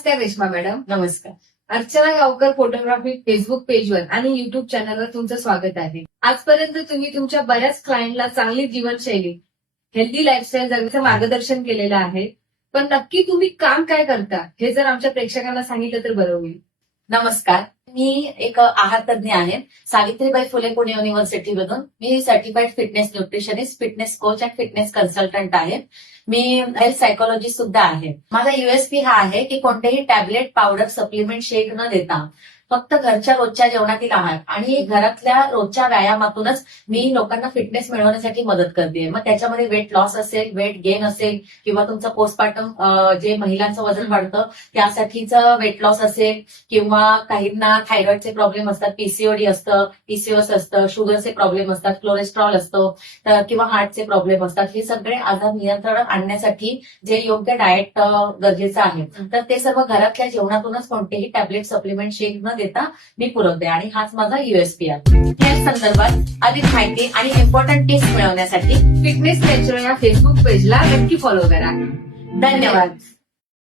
नमस्कार रेश्मा मॅडम. नमस्कार. अर्चना गावकर photography Facebook पेजवर आणि युट्यूब चॅनलवर तुमचं स्वागत आहे. आजपर्यंत तुम्ही तुमच्या बऱ्याच क्लायंटला चांगली जीवनशैली, हेल्दी लाईफस्टाईल जगण्याचं मार्गदर्शन केलेलं आहे. पण नक्की तुम्ही काम काय करता हे जर आमच्या प्रेक्षकांना सांगितलं तर बरं होईल. नमस्कार. मी एक आहार तज्ञ आहे. सावित्रीबाई फुले पुणे युनिव्हर्सिटीमधून मी certified fitness nutritionist, fitness coach आणि फिटनेस कन्सल्टंट आहे. मी हेल्थ सायकोलॉजिस्ट सुद्धा आहे. माझा युएसपी हा आहे की कोणतेही टॅबलेट, पावडर, सप्लिमेंट, शेक न देता फक्त घरच्या रोजच्या जेवणातील आहार आणि घरातल्या रोजच्या व्यायामातूनच मी लोकांना फिटनेस मिळवण्यासाठी मदत करते. मग त्याच्यामध्ये वेट लॉस असेल, वेट गेन असेल किंवा तुमचं पोस्टपार्टम जे महिलांचं वजन वाढतं त्यासाठीचं वेट लॉस असेल किंवा काहींना थायरॉइडचे प्रॉब्लेम असतात, पीसीओडी असतं, पीसीओएस असतं, शुगरचे प्रॉब्लेम असतात, कोलेस्ट्रॉल असतो किंवा हार्टचे प्रॉब्लेम असतात. हे सगळे आजार नियंत्रण आणण्यासाठी जे योग्य डाएट गरजेचं आहे तर ते सर्व घरातल्या जेवणातूनच कोणतेही टॅबलेट, सप्लिमेंट, शेक न देता मी पुरवते आणि हाच माझा युएसपी आहे. या संदर्भात अधिक माहिती आणि इम्पॉर्टंट टिप्स मिळवण्यासाठी फिटनेस नेचर या फेसबुक पेजला नक्की फॉलो करा. धन्यवाद.